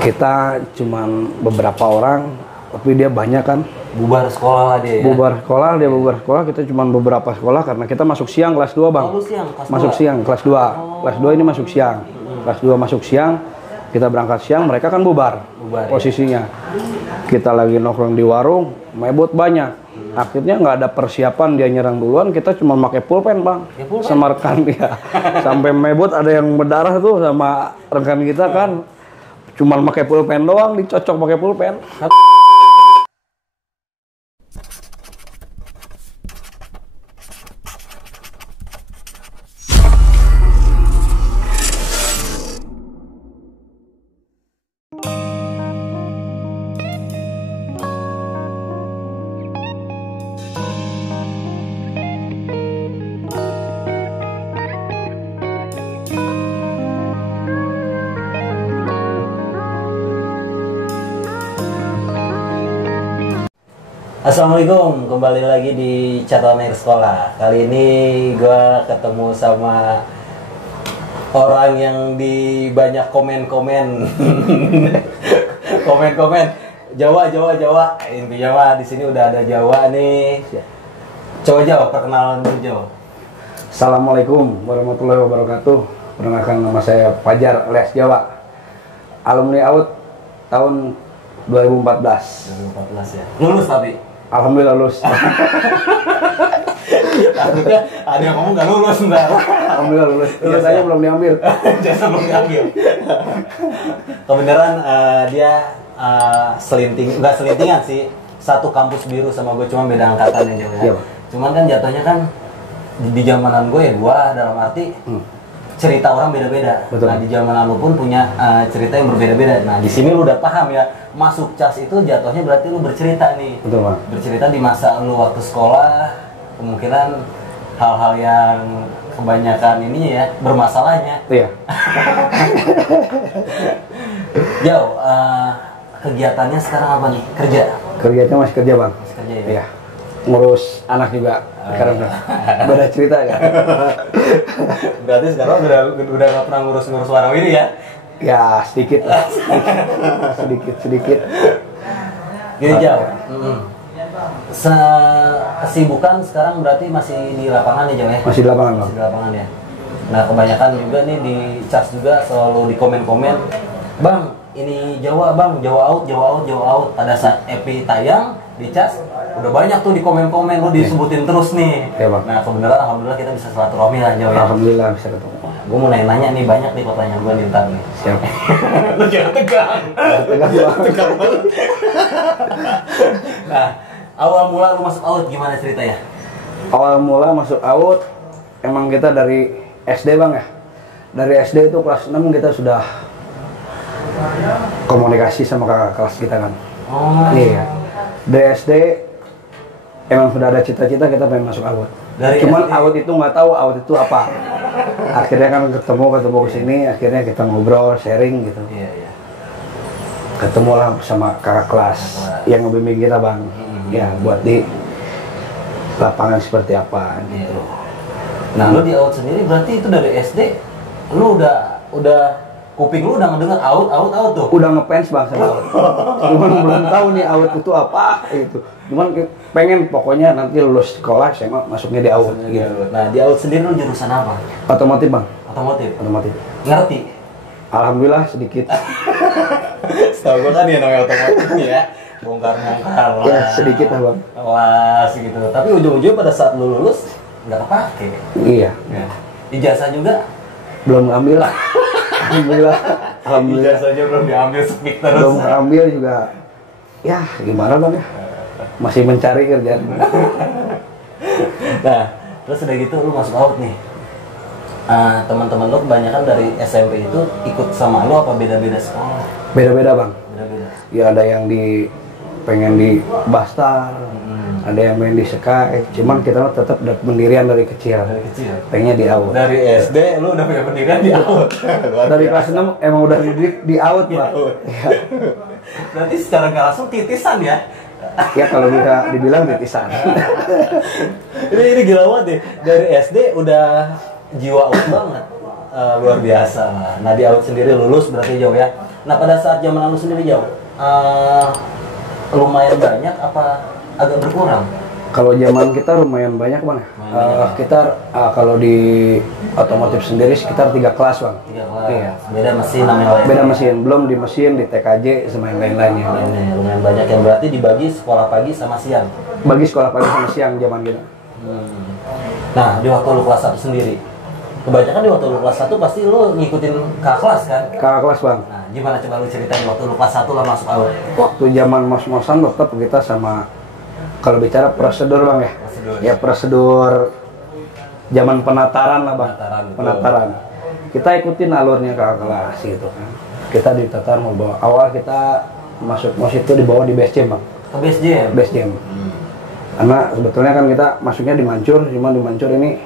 Kita cuman beberapa orang, tapi dia banyak kan. Bubar sekolah lah dia ya? Bubar sekolah, kita cuman beberapa sekolah karena kita masuk siang kelas 2 bang. Oh, lu siang, kelas masuk 2? Siang, kelas 2. Kelas 2 ini masuk siang. Kelas 2 masuk siang, kita berangkat siang, mereka kan bubar posisinya. Ya? Kita lagi nongkrong di warung, mebot banyak. Akhirnya nggak ada persiapan, dia nyerang duluan, kita cuma pakai pulpen bang. Pulpen? Sama rekan dia. Sampai mebot ada yang berdarah tuh sama rekan kita kan. Cuma pakai pulpen doang, dicocok pakai pulpen. Assalamualaikum, kembali lagi di catatan akhir sekolah. Kali ini gue ketemu sama orang yang di banyak komen-komen, komen-komen Jawa. Intinya mah di sini udah ada Jawa nih. Coba Jawa, perkenalan dulu Jawa. Assalamualaikum warahmatullahi wabarakatuh. Perkenalkan, nama saya Fajar alias Jawa. Alumni AUD tahun 2014. 2014 ya. Lulus tapi. Alhamdulillah lulus. Takutnya ada yang ngomong nggak lulus ntar. Alhamdulillah lulus. Biasanya belum diambil. Jasa belum diambil. Kebenaran dia nggak selintingan sih. Satu kampus biru sama gue, cuma beda angkatan ya Jauh ya. Iya, cuman kan jatuhnya kan di zamanan gue ya, gue dalam arti cerita orang beda-beda. Nah di zamanan lu pun punya cerita yang berbeda-beda. Nah di sini lu udah paham ya, masuk CAS itu jatuhnya berarti lu bercerita nih. Betul Bang. Bercerita di masa lu waktu sekolah, kemungkinan hal-hal yang kebanyakan ininya ya, bermasalahnya. Iya. Jauh, kegiatannya sekarang apa nih? Kerja? Kerjanya masih kerja Bang. Masih kerja ya? Iya. Ngurus anak juga. Sekarang beda cerita kan. Berarti sekarang udah nggak pernah ngurus warung ini ya? Ya sedikit lah. sedikit. Gini Jauh. Kesibukan sekarang berarti masih di lapangan ya Jauh ya? Masih di lapangan Bang. Masih di lapangan ya. Nah kebanyakan juga nih di CAS juga selalu di komen-komen, Bang ini Jawa Bang, Jawa out. Pada saat EP tayang di CAS udah banyak tuh di komen-komen, lu disebutin terus nih. Ya, Bang. Nah kebenaran alhamdulillah kita bisa silaturahmi lah Jauh ya. Alhamdulillah bisa ketemu. Gue mau nanya nih, banyak nih pertanyaan gue nih ntar nih. Siap. Lu jangan tegang. Tegang banget. Nah, awal mula lu masuk AUD gimana ceritanya? Awal mula masuk AUD emang kita dari SD Bang ya. Dari SD itu kelas 6 kita sudah komunikasi sama kakak kelas kita kan. Oh. Iya. Dari SD emang sudah ada cita-cita kita pengen masuk AUD. Cuman SD. AUD itu nggak tahu AUD itu apa. Akhirnya kan ketemu ke sini, akhirnya kita ngobrol, sharing gitu. Iya. Ketemulah bersama kakak kelas yang ngebimbing kita Bang. Ya buat di lapangan seperti apa gitu. Nah lu di AUD sendiri berarti itu dari SD lu udah kuping lu udah ngedenger AUD tuh? Udah ngefans Bang sama AUD. Cuman belum tahu nih AUD itu apa gitu. Cuman pengen pokoknya nanti lulus sekolah saya masuknya di AUD gitu. Nah di AUD sendiri lu jurusan apa? Otomotif Bang. Otomotif. Ngerti? Alhamdulillah sedikit. Setahu gua kan ya namanya otomotif nih ya. Bongkar-bongkar lah. Ya sedikit lah Bang. Kelas gitu. Tapi ujung-ujungnya pada saat lu lulus nggak kepake. Iya. Ijazah juga? Belum ambil lah. Alhamdulillah. Ijazahnya belum diambil, speak terus. Belum ambil juga. Ya gimana Bang ya. Masih mencari kerjaan. Nah, terus udah gitu lu masuk AUD nih. Teman-teman lu kebanyakan dari SMP itu ikut sama lu apa beda-beda sekolah? Beda-beda Bang. Beda-beda. Ya ada yang pengen di Bastar, ada yang main di Sekai. Cuman kita tetap pendirian dari kecil. Pengennya di AUD. Dari SD lu udah punya pendirian di AUD. Dari kelas 6 emang udah di AUD Pak. Ya. Berarti secara nggak langsung titisan ya? Ya kalau bisa dibilang titisan. Ini gila banget deh. Dari SD udah jiwa AUD banget. Luar biasa. Nah di AUD sendiri lulus berarti Jauh ya. Nah pada saat zaman lu sendiri jauh, lumayan banyak apa agak berkurang? Kalau zaman kita lumayan banyak bang. Kita kalau di otomotif sendiri sekitar 3 kelas bang. 3 kelas. Iya. Beda mesin namanya lain. Beda mesin, belum di mesin, di TKJ sama yang lain-lainnya. Lumayan banyak yang berarti dibagi sekolah pagi sama siang. Bagi sekolah pagi sama siang zaman kita. Nah di waktu lu kelas 1 sendiri, kebanyakan di waktu lu kelas 1 pasti lu ngikutin kakak kelas kan? Kakak kelas bang. Nah gimana coba lu ceritain waktu lu kelas 1 lah masuk awal? Waktu zaman mos-mosan tetap kita sama, kalau bicara prosedur bang ya, ya prosedur zaman penataran lah bang, penataran. Kita ikutin alurnya kakak kelas gitu kan. Kita ditatar mau bawa, awal kita masuk mos itu dibawa di base camp bang. Ke base jam? Base camp. Karena sebetulnya kan kita masuknya di Mancur, cuma di Mancur ini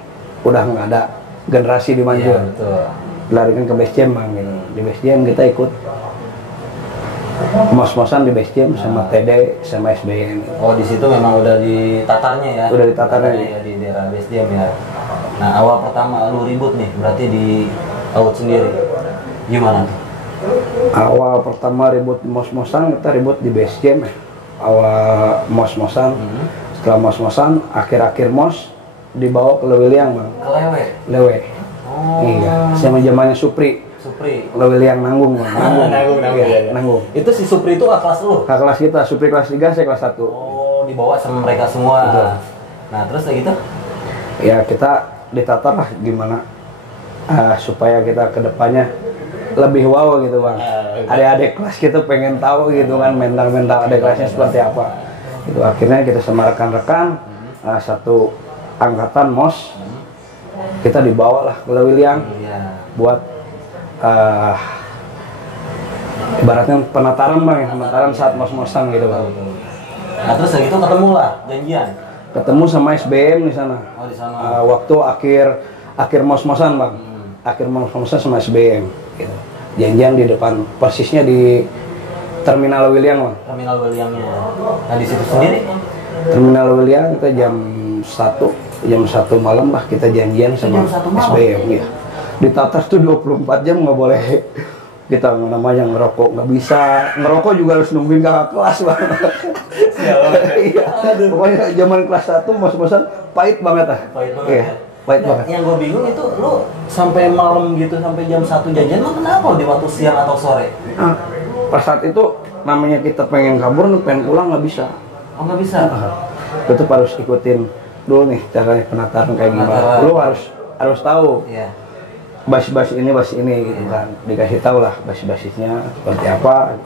udah nggak ada generasi di Mancur. Iya, betul. Larikan ke base camp bang gitu. Di base camp kita ikut mos-mosan di base camp sama TD sama SBM. Oh di situ memang udah ditatarnya ya? Udah ditatarnya ya di daerah base camp ya. Nah awal pertama lu ribut nih berarti di AUD sendiri, gimana tuh? Awal pertama ribut di mos-mosan kita ribut di base camp ya. Awal mos-mosan, setelah mos-mosan akhir-akhir mos dibawa ke Lewiliang bang. Ke Lewe? Lewe. Oh. Iya, sama zamannya Supri. Supri. Lewiliang nanggung bang. Nanggung. Iya, nanggung. Itu si Supri itu kelas lu? Kakak kelas kita, Supri kelas 3, saya kelas 1. Oh, dibawa sama mereka semua. Betul. Nah, terus kayak gitu? Ya kita ditatar lah gimana supaya kita kedepannya lebih wow gitu bang. Adik-adik kelas kita pengen tahu gitu kan mental adik kelasnya seperti apa. Itu akhirnya kita sama rekan-rekan satu angkatan mos kita dibawa lah ke Lewiliang buat ibaratnya penataran bang ya, penataran saat mos-mosan gitu bang. Nah terus kayak gitu ketemu lah janjian. Ketemu sama SBM di sana. Oh di sana. Waktu akhir mos-mosan bang. Akhir mos-mosan sama SBM. Gitu. Janjian di depan, persisnya di Terminal Lewiliang bang. Terminal Lewiliangnya. Nah di situ sendiri? Terminal Lewiliang kita jam 1 malam lah kita janjian sama SBM ya. Di Tatas tuh 24 jam nggak boleh kita namanya ngerokok, nggak bisa ngerokok juga harus nungguin kakak kelas bang. Iya. Pokoknya zaman kelas 1 mos-mosan pahit banget ah. Pahit banget. Iya, pahit banget. Yang gue bingung itu lu sampai malam gitu sampai jam 1 janjian lu kenapa di waktu siang atau sore? Nah, pas saat itu namanya kita pengen kabur, pengen pulang nggak bisa. Oh nggak bisa? Tetap harus ikutin dulu nih caranya penataran kayak gimana. Lu harus tahu. Iya. Basis ini gitu kan, dikasih tahu lah basis-basisnya seperti apa.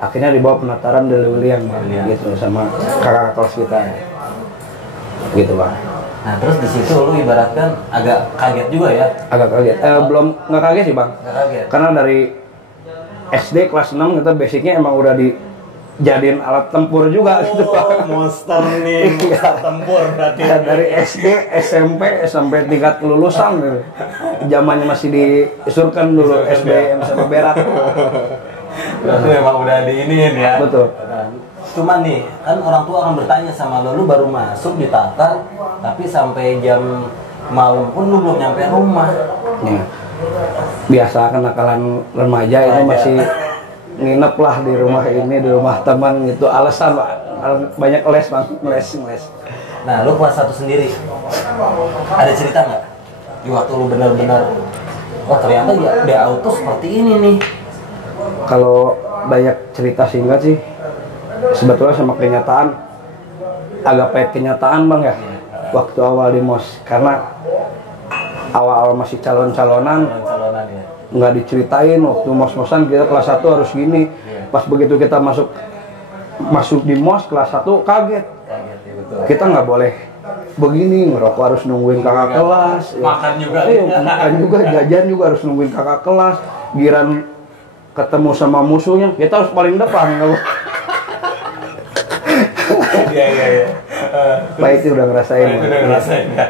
Akhirnya dibawa penataran di Lewiliang gitu sama kakak kelas kita gitu bang. Nah terus di situ lu ibaratkan agak kaget juga ya? Agak kaget, belum nggak kaget sih bang. Nggak kaget? Karena dari SD kelas 6 kita basicnya emang udah dijadiin alat tempur juga gitu bang. Monster nih, monster tempur berarti. Dari SD, SMP sampai tingkat kelulusan gitu. Zamannya masih disurkan dulu SBM sama berak. Berarti memang udah diiniin ya. Betul. Cuman nih, kan orang tua akan bertanya sama lo, lu baru masuk di Tatar, tapi sampai jam malam pun lu belum nyampe rumah. Ya. Biasa kenakalan remaja itu masih nginep lah di rumah ini, di rumah teman gitu. Alasan Pak, banyak les bang, les. Nah, lu kelas 1 sendiri, ada cerita nggak? Di waktu lu benar-benar, wah ternyata di auto seperti ini nih. Kalau banyak cerita singkat sih, sebetulnya sama kenyataan, agak pahit kenyataan bang ya. Waktu awal di MOS, karena awal-awal masih calon-calonan Ya. nggak diceritain waktu mos-mosan kita kelas 1 harus gini. Pas begitu kita masuk di MOS kelas 1 kaget. Ya, betul. Kita nggak boleh begini, ngerokok harus nungguin kakak kelas. Makan juga. Makan juga, jajan juga harus nungguin kakak kelas. Giran ketemu sama musuhnya, kita harus paling depan. Iya. Pak itu udah ngerasain. Ya.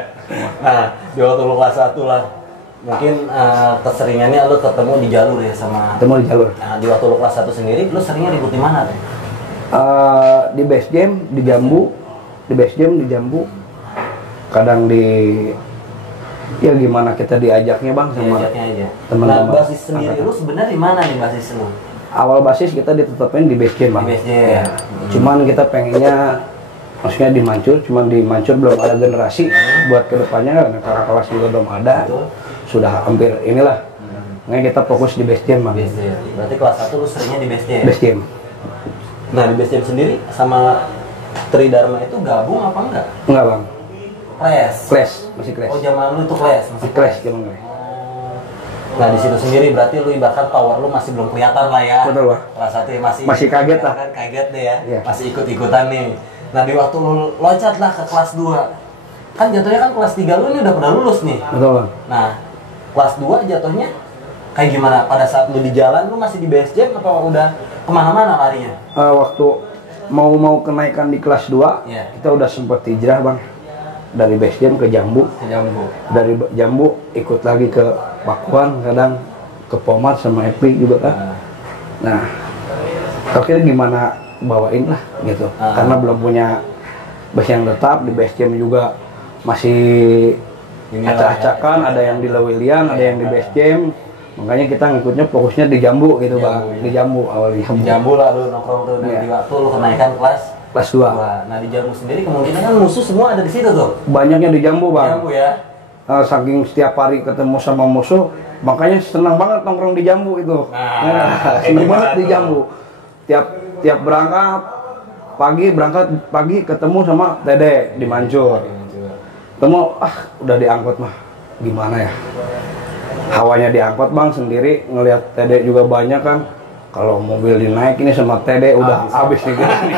Nah, di waktu lu kelas 1 lah, mungkin keseringannya lu ketemu di jalur ya sama. Ketemu di jalur. Nah, di waktu lu kelas 1 sendiri, lu seringnya ribut di mana tuh? Di base game di Jambu, kadang di ya gimana kita diajaknya bang sama Diajaknya aja. teman-teman. Nah, basis sendiri lu sebenarnya di mana nih basis lu? Awal basis kita ditetapin di base camp, Bang. Di base camp. Ya. Cuman kita pengennya maksudnya di Mancur, cuman di Mancur belum ada generasi buat kedepannya karena kakak kelas juga belum ada. Betul. Sudah hampir inilah. Makanya kita fokus di base camp, Bang. Base camp. Berarti kelas 1 lu seringnya di base camp. Base camp. Nah, di base camp sendiri sama Tridharma itu gabung apa enggak? Enggak, Bang. Clash. Masih clash. Oh, zaman lu itu clash, masih Clash zaman gue. Nah, di situ sendiri berarti lu ibaratkan power lu masih belum kelihatan lah ya. Betul, Pak. Kelas 1 ya Masih kaget lah. Kan kaget deh ya. Iya. Masih ikut-ikutan nih. Nah, di waktu lu loncat lah ke kelas 2. Kan jatuhnya kan kelas 3 lu ini udah pernah lulus nih. Betul, Bang. Nah, kelas 2 jatuhnya kayak gimana? Pada saat lu di jalan lu masih di base camp atau udah kemana-mana larinya? Waktu mau kenaikan di kelas 2, Iya. kita udah sempet hijrah, Bang. Dari base camp ke Jambu. Ke Jambu. Dari Jambu ikut lagi ke Pakuan, kadang ke Pomat sama Epi juga kan. Nah, akhirnya gimana bawain lah gitu. Karena belum punya base yang tetap, di base camp juga masih acak-acakan, ada yang di Lewilian, ada yang di base camp. Makanya kita ngikutnya fokusnya di Jambu gitu, Bang. Jambu, Di Jambu awal di Di Jambu lah lu nongkrong tuh Iya. di waktu lu kenaikan kelas kelas 2. 2. Nah, di Jambu sendiri kemungkinan kan musuh semua ada di situ tuh. Banyaknya di Jambu, Bang. Jambu ya. Saking setiap hari ketemu sama musuh, makanya senang banget nongkrong di Jambu itu. Senang banget di Jambu. Tiap berangkat pagi ketemu sama Dede di Mancur. Ketemu, udah diangkut mah, gimana ya? Hawanya diangkut, Bang, sendiri ngelihat Dede juga banyak kan. Kalau mobil dinaik ini sama Tede udah habis nih kita nih.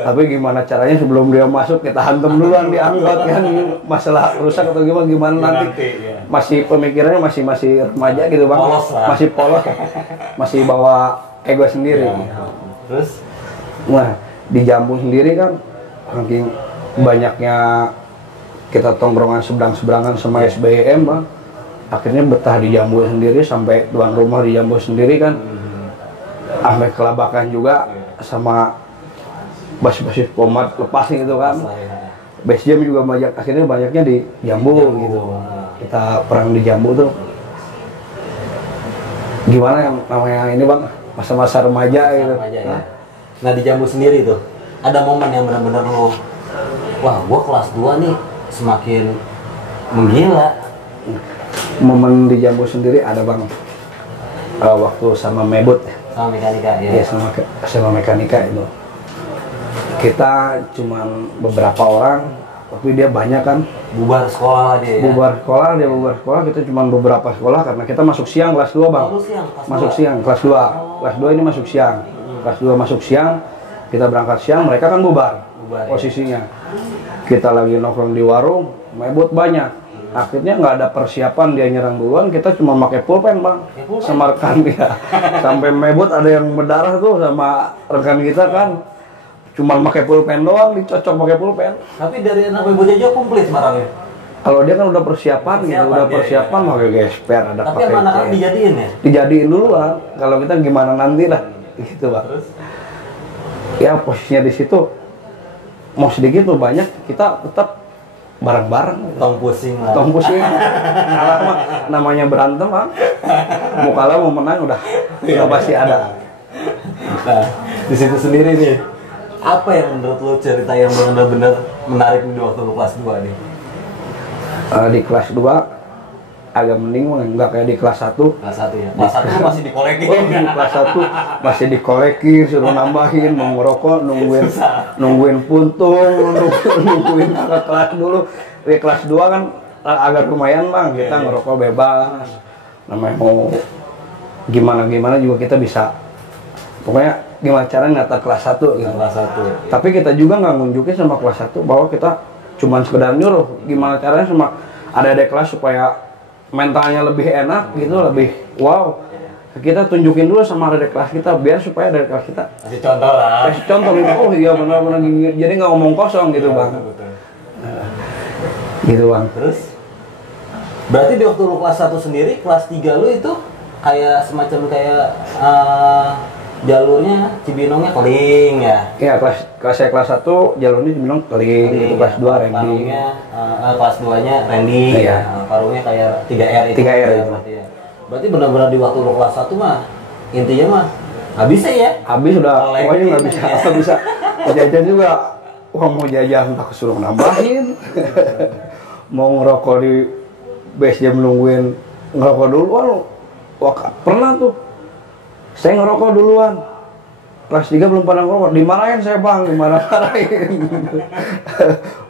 Tapi gimana caranya sebelum dia masuk kita hantam duluan di angkot kan, masalah rusak atau gimana nanti. Ya. Masih pemikirannya masih remaja gitu, Bang. Polos lah. Masih polos. Masih bawa ego sendiri. Terus Nah, di Jambu sendiri kan saking banyaknya kita tongkrongan seberang-seberangan sama SBM, Bang. Akhirnya betah di Jambu sendiri, sampai tuan rumah di Jambu sendiri kan. Sampai kelabakan juga sama basis Pomat lepasin itu kan. Base jam juga banyak, akhirnya banyaknya di Jambu gitu. Kita perang di Jambu tuh. Gimana yang namanya ini, Bang? Masa-masa remaja gitu. remaja, ya. Nah, di Jambu sendiri tuh ada momen yang benar-benar lu, wah, gua kelas 2 nih semakin menggila. Momen di Jambu sendiri ada, Bang. Waktu sama Mebut. Sama mekanika ya. Iya, sama mekanika itu. Kita cuman beberapa orang, tapi dia banyak kan. Bubar sekolah dia ya. Bubar sekolah, kita cuman beberapa sekolah karena kita masuk siang kelas 2, Bang. Oh, lu siang, kelas Masuk 2? siang kelas 2. Kelas 2 ini masuk siang. Kelas 2 masuk siang, kita berangkat siang, mereka kan bubar ya. posisinya. Kita lagi nongkrong di warung, Mebut banyak. Akhirnya nggak ada persiapan, dia nyerang duluan, kita cuma pakai pulpen, Bang. Sama rekan dia. Sampai Mebut ada yang berdarah tuh sama rekan kita kan. Cuma pakai pulpen doang, dicocok pakai pulpen. Tapi dari anak ibu aja komplit barangnya. Kalau dia kan udah persiapan gitu, udah dia, persiapan ya. pakai gesper, ada Tapi pakai sama anak-anak cek. dijadiin ya. Dijadiin duluan. Kalau kita gimana nanti lah, gitu, Bang. Terus Ya posisinya di situ mau sedikit mau banyak kita tetap bareng-bareng. tong pusing lah. Tong pusing. Kalah mah namanya berantem, Bang. Mau kalah mau menang udah pasti ada. Nah, di situ sendiri nih, apa yang menurut lo cerita yang benar-benar menarik di waktu lo kelas 2 nih? Di kelas 2 agak mending, enggak kayak di kelas 1. Kelas 1 ya. Kelas 1 tuh masih dikolekin. Di kelas 1 masih dikolekin, suruh nambahin, mau ngerokok, nungguin puntung, nungguin kakak kelas dulu. Di kelas 2 kan agak lumayan, Bang, kita ngerokok bebas. Namanya mau gimana juga kita bisa. Pokoknya gimana caranya ngata kelas 1 gitu. Kelas 1. Tapi kita juga nggak nunjukin sama kelas 1 bahwa kita cuman sekedar nyuruh. Gimana caranya sama adik-adik kelas supaya mentalnya lebih enak gitu, lebih wow. Kita tunjukin dulu sama adik kelas kita biar supaya adik kelas kita Kasih contoh lah. kasih contoh gitu. Oh iya benar-benar gini. Jadi nggak ngomong kosong gitu, Bang. Betul. Gitu, Bang. Terus berarti di waktu lu kelas 1 sendiri, kelas 3 lu itu kayak semacam kayak jalurnya Cibinongnya keling ya. Iya, saya kelas 1 jalurnya Cibinong keling, itu kelas 2 Randy. Parungnya kelas 2-nya Randy Iya. ya. Parungnya kayak 3R itu. 3R ya, itu. berarti ya. Berarti benar-benar di waktu lu kelas 1 mah intinya mah habisnya ya. Habis udah, Oleh pokoknya nggak ini, bisa, ya. nggak bisa. Jajan juga, wah mau jajan tak suruh nambahin. Mau ngerokok di base jam nungguin ngerokok duluan. Wah pernah tuh, saya ngerokok duluan. Kelas 3 belum pernah ngerokok, dimarahin saya bang, dimarah-marahin.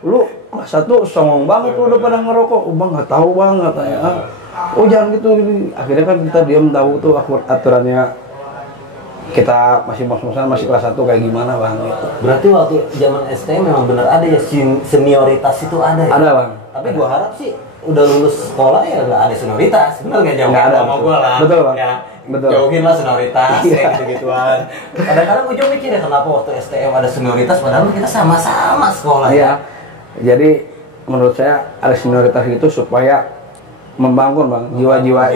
Lu kelas 1 songong banget lu udah pada ngerokok. Oh, bang nggak tahu bang, katanya. Oh jangan gitu. Akhirnya kan kita diam tahu tuh aturannya. Kita masih mos-mosan, masih kelas 1 kayak gimana bang gitu. Berarti waktu zaman STM memang benar ada ya senioritas itu ada ya? Ada bang. Tapi gua harap sih udah lulus sekolah ya nggak ada senioritas, benar nggak jauh Nggak ada, sama betul. gua lah. Betul, Bang. Ya, Betul. jauhin lah senioritas Iya. kayak gitu-gituan. Kadang-kadang gua juga mikir ya kenapa waktu STM ada senioritas padahal kita sama-sama sekolah Iya. ya. Jadi menurut saya ada senioritas itu supaya membangun bang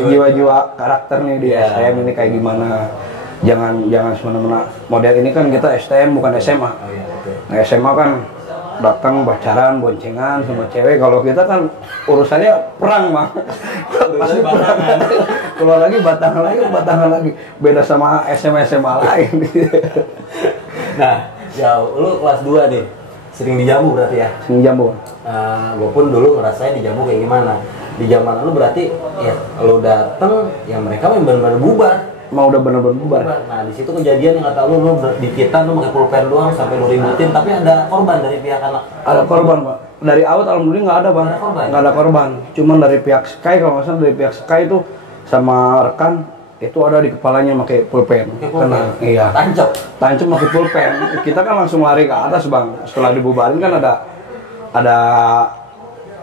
jiwa-jiwa karakter nih di Iya. STM ini kayak gimana. Jangan semena-mena model ini kan kita STM bukan SMA. Oh iya betul. Nah, SMA kan datang pacaran, boncengan sama cewek. Kalau kita kan urusannya perang bang. Pasti perang. Keluar lagi batangan lagi. Beda sama SMA lain. Nah, ya lu kelas 2 nih. Sering dijamu berarti ya? Sini jambu. Gue pun dulu ngerasain dijamu kayak gimana. Di zaman lu berarti ya lu dateng ya mereka memang benar-benar bubar. Mau udah bener-bener bubar. Nah di situ kejadian yang kata lu dikitan lu pakai pulpen doang sampai lu ributin tapi ada korban dari pihak anak. Ada korban pak. Dari awal alhamdulillah nggak ada bang. Nggak ada korban? Nggak ada korban. Cuman dari pihak Sky kalau nggak salah dari pihak Sky itu sama rekan itu ada di kepalanya pakai pulpen. Pakai pulpen? Kena, iya. Tancap. Pakai pulpen. Kita kan langsung lari ke atas bang. Setelah dibubarin kan ada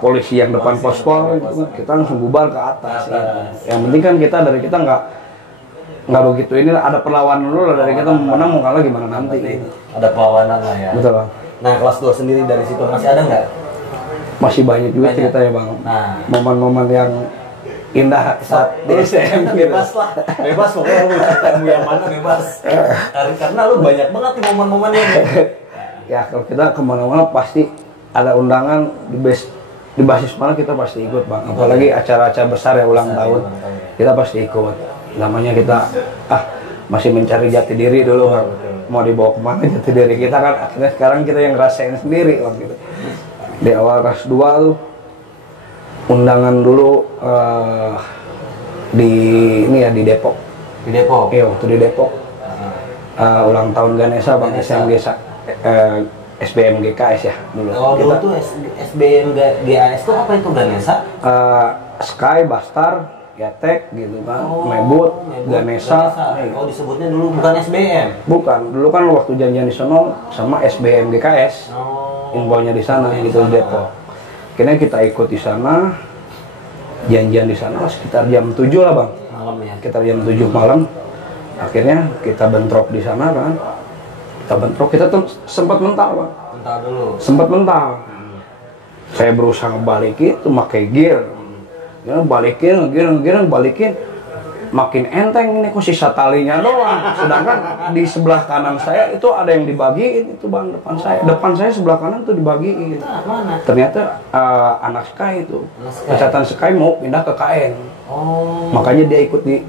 polisi yang depan pospol. Kita langsung bubar ke atas. Ya. Yang penting kan kita nggak begitu ini ada perlawanan dulu lah dari kita mau menang mau kalah gimana nanti. Ada perlawanan lah ya. Betul bang. Nah kelas 2 sendiri dari situ masih ada nggak? Masih banyak juga Banyak. ceritanya bang. Nah. Momen-momen yang indah saat di STM gitu. Bebas lah, bebas pokoknya lu ceritamu yang mana bebas. Karena lu banyak banget nih momen-momennya nih. Ya kalau kita kemana-mana pasti ada undangan di basis mana kita pasti ikut bang. Apalagi acara-acara besar ya ulang tahun kita pasti ikut. Namanya kita masih mencari jati diri dulu bang. Mau dibawa kemana jati diri kita kan akhirnya sekarang kita yang ngerasain sendiri bang gitu. Di awal kelas 2 tuh undangan dulu di Depok. Di Depok. Iya waktu di Depok ulang tahun Ganesha bang SBM GKS ya dulu. Oh dulu tuh SBM GAS tuh apa itu Ganesha? Sky, Bastar, Yatek gitu kan, Mebut, Ganesha. Oh disebutnya dulu bukan SBM? Bukan, dulu kan waktu janjian di sono sama SBM GKS. Infonya di sana gitu di Depok. Akhirnya kita ikut di sana, janjian di sana sekitar jam 7 lah bang. Malam ya. Sekitar jam 7 malam. Akhirnya kita bentrok di sana kan. Kita tuh sempat mental bang. Mental dulu. Sempat mental. Saya berusaha ngebalikin tuh pakai gear. Ya, balikin. Makin enteng ini kok sisa talinya doang. Sedangkan di sebelah kanan saya itu ada yang dibagiin itu bang depan saya. Depan saya sebelah kanan tuh dibagiin. Mana? Ternyata anak Sky itu. Pencatatan Sky mau pindah ke KN. Oh. Makanya dia ikut di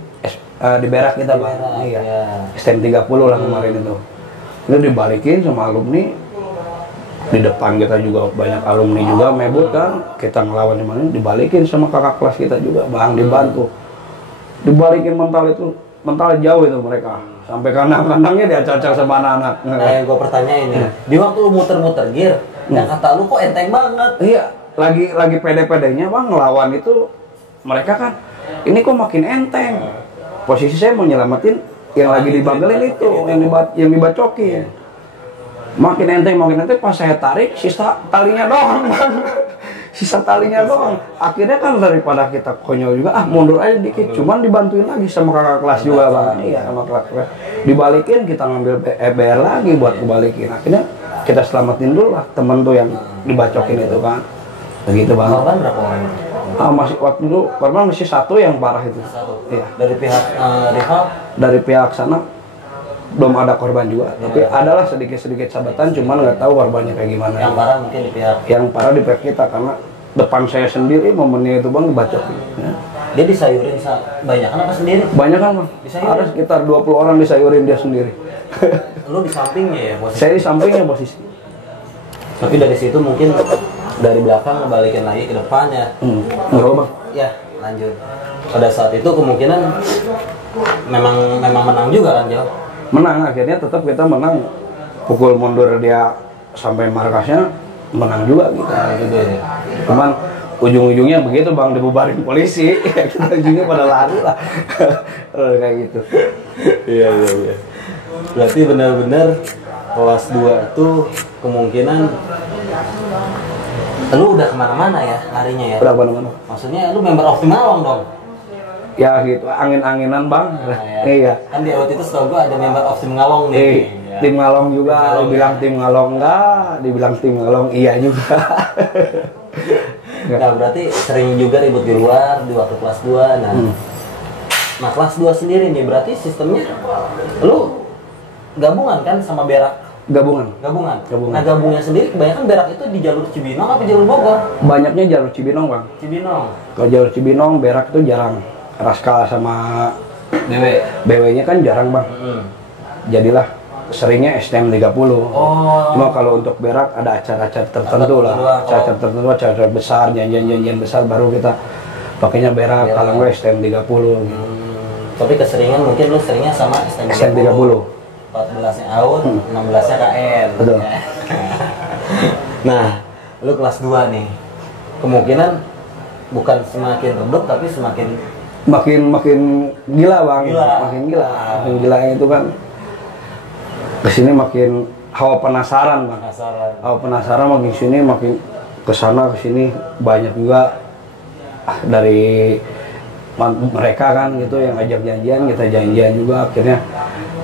berak kita bang. Berak, Iya. ya. STM 30 lah kemarin itu. Itu dibalikin sama alumni. Di depan kita juga banyak alumni juga mebut kan. Kita ngelawan di mana dibalikin sama kakak kelas kita juga bang dibantu. Dibalikin mental jauh itu mereka. Sampai kandang-kandangnya diacak-acak sama anak-anak. Nah yang gue pertanyain nih, di waktu lu muter-muter gear, yang kata lu kok enteng banget. Iya, lagi pede-pedenya bang ngelawan itu mereka kan ini kok makin enteng. Posisi saya mau nyelamatin yang lagi dibagelin itu, yang dibacokin. Makin enteng pas saya tarik sisa talinya doang bang. Sisa talinya doang. Akhirnya kan daripada kita konyol juga mundur aja dikit. Cuman dibantuin lagi sama kakak kelas juga bang. Iya sama kakak kelas. Dibalikin kita ngambil BR lagi buat kebalikin. Akhirnya kita selamatin dulu lah temen tuh yang dibacokin itu kan. Begitu bang. Korban berapa orang? Masih waktu itu korban masih satu yang parah itu. Satu. Iya. Dari pihak rival? Dari pihak sana belum ada korban juga, tapi adalah sedikit sabatan, cuman nggak tahu korbannya kayak gimana. Yang parah mungkin di pihak. Yang parah di pihak kita karena depan saya sendiri momennya itu bang dibacokin. Ya. Dia disayurin banyak kan apa sendiri? Banyak kan bang? Disayurin? Ada sekitar 20 orang disayurin dia sendiri. Lu di sampingnya ya posisi? Saya di sampingnya posisi. Tapi dari situ mungkin dari belakang ngebalikin lagi ke depan ya. Enggak apa bang? Ya lanjut. Pada saat itu kemungkinan memang menang juga kan Jo? Menang, akhirnya tetap kita menang. Pukul mundur dia sampai markasnya, menang juga gitu. Nah, gitu ya. Cuman ujung-ujungnya begitu bang, dibubarin polisi. Kita ujungnya pada lari lah. Kayak gitu. Iya. Berarti benar-benar kelas 2 itu kemungkinan lu udah kemana-mana ya larinya ya? Udah mana-mana. Maksudnya lu member of the Malong dong? Ya gitu, angin-anginan bang. Nah, ya. Iya. Kan di awal itu setahu gua ada member of tim Ngalong nih. Ya. Tim Ngalong juga, Tim Ngalong, dibilang ya. tim Ngalong enggak, dibilang tim Ngalong iya juga. Nah berarti sering juga ribut di luar di waktu kelas 2. Nah kelas 2 sendiri nih berarti sistemnya lu gabungan kan sama Berak? Gabungan. Nah gabungnya sendiri kebanyakan Berak itu di jalur Cibinong apa jalur Bogor? Banyaknya jalur Cibinong bang. Cibinong. Kalau jalur Cibinong, Berak itu jarang. Raskal sama BW-nya kan jarang bang. Jadilah seringnya STM 30. Oh. Cuma kalau untuk Berak ada acara-acara tertentu lah. Acara tertentu, acara besar, janjian-janjian besar baru kita pakainya Berak. Kalau nggak STM 30. Gitu. Tapi keseringan mungkin lu seringnya sama STM 30. 14-nya AUD, 16-nya KN. Betul. Nah, lu kelas 2 nih. Kemungkinan bukan semakin redup tapi semakin makin gila bang. Gila. Makin gila itu kan kesini makin hawa penasaran bang. Hawa penasaran makin sini makin kesana kesini banyak juga dari mereka kan gitu yang ajak janjian, kita janjian juga akhirnya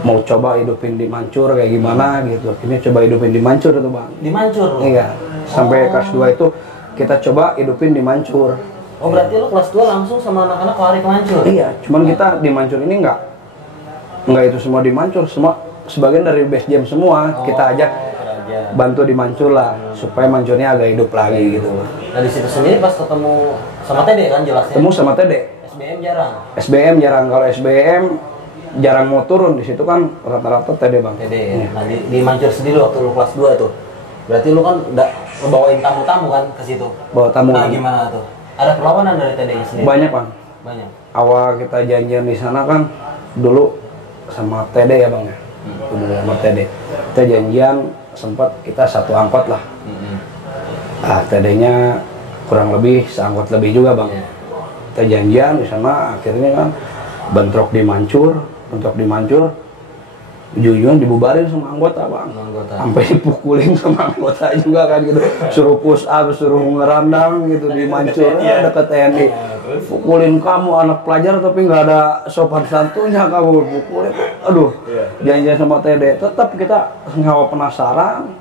mau coba hidupin di Mancur kayak gimana gitu. Akhirnya coba hidupin di Mancur itu bang. Di Mancur? Iya. Sampai kelas 2 itu kita coba hidupin di Mancur. Oh berarti lu kelas 2 langsung sama anak-anak lari ke Mancur? Iya. Cuman kita di Mancur ini nggak itu semua di Mancur, semua sebagian dari base jam semua kita ajak bantu di Mancur lah supaya Mancurnya agak hidup lagi gitu. Nah di situ sendiri pas ketemu sama TD kan jelasnya? Ketemu sama TD. SBM jarang? SBM jarang. Kalau SBM jarang mau turun, di situ kan rata-rata TD bang. TD ya. Nah di Mancur sendiri waktu lu kelas 2 tuh, berarti lu kan udah ngebawain tamu-tamu kan ke situ? Bawa tamu. Nah gimana tuh? Ada perlawanan dari TD-nya sendiri? Banyak bang. Banyak. Awal kita janjian di sana kan dulu sama TD ya bang ya. Dulu sama TD. Kita janjian sempat kita satu angkot lah. Ah TD-nya kurang lebih seangkot lebih juga bang. Kita janjian di sana akhirnya kan bentrok di Mancur. Ujung-ujungnya dibubarin sama anggota bang. Sampai dipukulin sama anggota juga kan gitu. Suruh push up, suruh ngerandang gitu di Mancur dekat TNI. Pukulin kamu anak pelajar tapi nggak ada sopan santunnya kamu pukulin. Aduh, janjian sama TD. Tetap kita ngawa penasaran.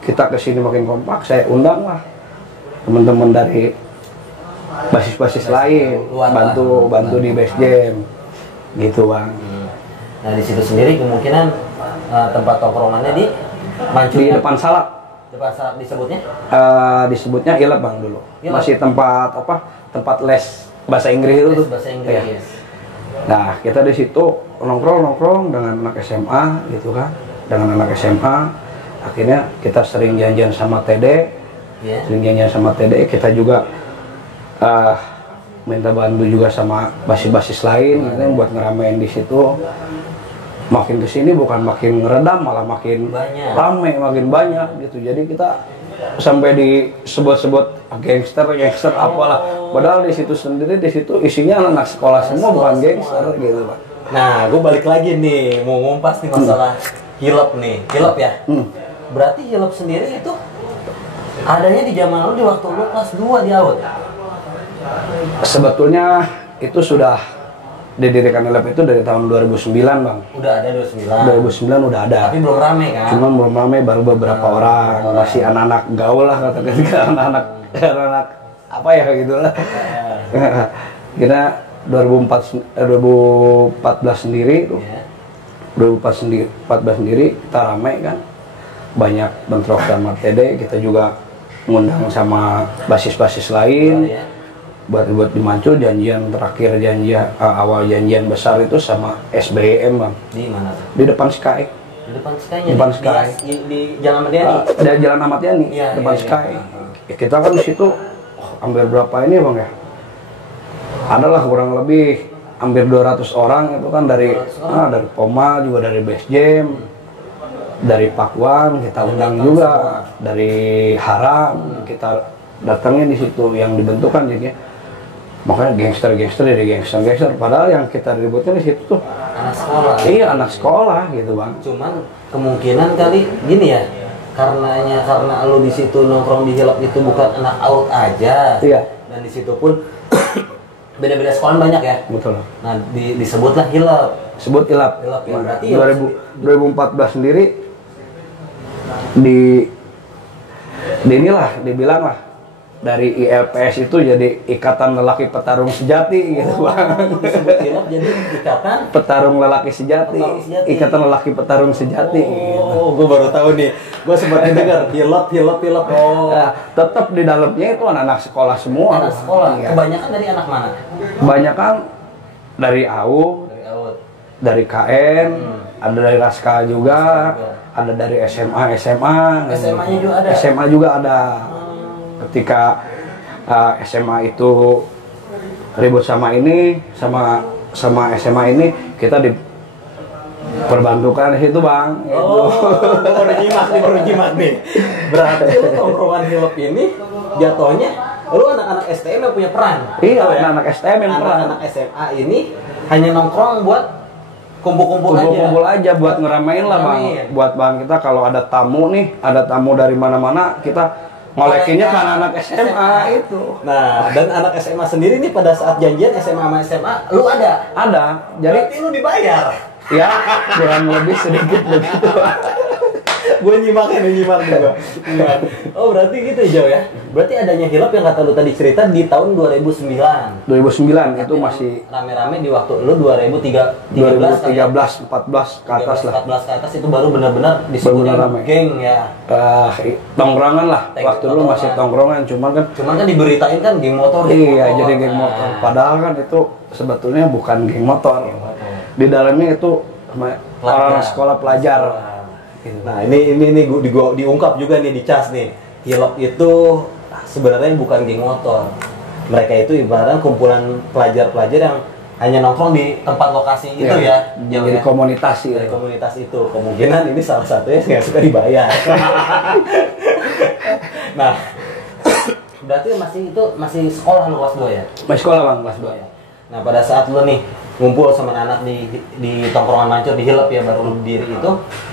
Kita kesini makin kompak. Saya undang lah teman-teman dari basis-basis lain bantu di base jam gitu bang. Nah di situ sendiri kemungkinan tempat tongkrongannya di Mancur. Di depan Salak. Depan Salak disebutnya? Disebutnya Ilap bang dulu. Ilap. Masih tempat les bahasa Inggris itu tuh. Bahasa Inggris. Iya. Nah kita di situ nongkrong dengan anak SMA gitu kan, dengan anak SMA. Akhirnya kita sering janjian sama TD. Sering janjian sama TD. Kita juga minta bantu juga sama basis-basis lain gitu, buat ngeramein di situ. Makin kesini bukan makin ngeredam, malah makin rame, makin banyak gitu. Jadi kita sampai disebut-sebut gangster apalah. Padahal di situ sendiri, di situ isinya anak sekolah semua, bukan gangster gitu pak. Nah, gue balik lagi nih, mau ngumpas nih masalah hilap nih, hilap ya. Berarti hilap sendiri itu adanya di zaman lu di waktu lu kelas 2 di AUD. Sebetulnya itu sudah didirikan Hilap itu dari tahun 2009 bang. Udah ada 2009. 2009 udah ada. Tapi belum rame kan? Cuman belum rame, baru beberapa orang. Masih anak-anak gaul lah kata-kata anak-anak apa ya gitu lah. Kita 2014 sendiri tuh. 2014 sendiri kita ramai kan. Banyak bentrok sama TD, kita juga ngundang sama basis-basis lain. buat di Mancur janjian terakhir, awal janjian besar itu sama SBM bang. Di mana tuh? Di depan Sky. Di depan Sky. Di depan Sky. Di Jalan Ahmad Yani. Ada Jalan Ahmad Yani, Iya, depan iya, Sky. iya. Ya, kita kan di situ hampir berapa ini bang ya? Adalah kurang lebih hampir 200 orang itu kan dari dari Poma juga, dari Base Jam, dari Pakuan kita undang juga, dari Haram kita datangnya di situ yang dibentukkan jadi makanya gangster dari gangster padahal yang kita ributnya di situ tuh Anak sekolah. iya anak sekolah gitu bang. Cuman kemungkinan kali gini ya, karena lu di situ nongkrong di Hilap itu bukan anak out aja. Iya. Dan di situ pun beda-beda sekolah banyak ya. Betul. Nah, disebutlah Hilap. Sebut Ilap. Hilap ya. Berarti 2014 sendiri di inilah dibilang lah dari ILPS itu jadi Ikatan Lelaki Petarung Sejati gitu bang. Disebut Hilap jadi ikatan Petarung Lelaki Sejati. Petarung Sejati. Ikatan Lelaki Petarung Sejati. Oh, gue baru tahu nih. Gue sempat dengar Hilap. Oh, Nah, tetap di dalamnya itu anak-anak sekolah semua. anak sekolah. Iya. Kebanyakan dari anak mana? Kebanyakan dari AU, Dari AUD. dari KN, ada dari Raska juga, ada dari SMA. SMA-nya juga ada? SMA juga ada. Ketika SMA itu ribut sama ini, sama SMA ini, kita diperbantukan di situ bang. Oh, baru nyimak nih. Berarti lu tongkrongan Hilap ini jatuhnya lu anak-anak STM yang punya peran. Iya, Tahu ya? anak-anak STM yang peran. Anak-anak SMA ini hanya nongkrong buat kumpul-kumpul Kumpul-kumpul aja. aja buat ngeramein lah bang. Ngeramein. Buat bang kita kalau ada tamu nih, ada tamu dari mana-mana, kita ngolekinnya ke anak-anak SMA itu. Nah, dan anak SMA sendiri nih pada saat janjian SMA sama SMA, lu ada? Ada, jadi Berarti lu dibayar. ya kurang lebih sedikit begitu. Gue nyimak juga. Oh, berarti gitu Jo ya. Berarti adanya Hilap yang kata lu tadi cerita di tahun 2009. 2009 itu masih Rame-rame di waktu lu 2013 2013, 14 ke atas lah. 14 ke atas itu baru benar-benar disebutnya Baru rame. geng ya. Tongkrongan lah. Waktu lu Tongkrongan. masih tongkrongan, cuman kan Cuman kan diberitain kan geng motor. iya jadi geng motor. Padahal kan itu sebetulnya bukan geng motor. Di dalamnya itu orang sekolah pelajar. Nah, ini gua diungkap juga nih di cas nih. Hilap itu sebenarnya bukan geng motor. Mereka itu ibarat kumpulan pelajar-pelajar yang hanya nongkrong di tempat lokasi itu ya. Jadi komunitas sih. Dari komunitas itu. Kemungkinan ini salah satunya nggak suka dibayar. Nah, berarti masih sekolah lu kelas 2 ya? Masih sekolah bang, kelas 2 Ya. Nah, pada saat lu nih ngumpul sama anak di tongkrongan Mancur di Hilap ya baru lu berdiri itu.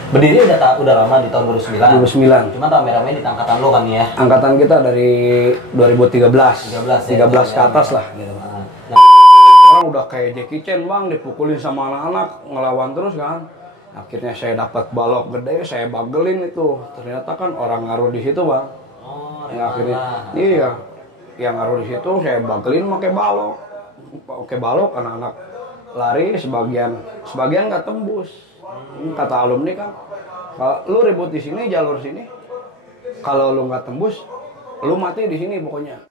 Berdiri udah lama di tahun 2009. 2009. Cuma rame-rame di angkatan lu kan ya. Angkatan kita dari 2013. 13 ke atas lah gitu. Nah, Orang udah kayak Jackie Chan bang, dipukulin sama anak-anak, ngelawan terus kan. Akhirnya saya dapat balok gede, saya bagelin itu. Ternyata kan orang ngaruh di situ bang. oh, Ya, akhirnya iya, yang ngaruh di situ saya bagelin pakai balok, anak-anak lari, sebagian nggak tembus. Kata alumni kan, kalau lu ribut di sini jalur sini, kalau lu nggak tembus, lu mati di sini pokoknya.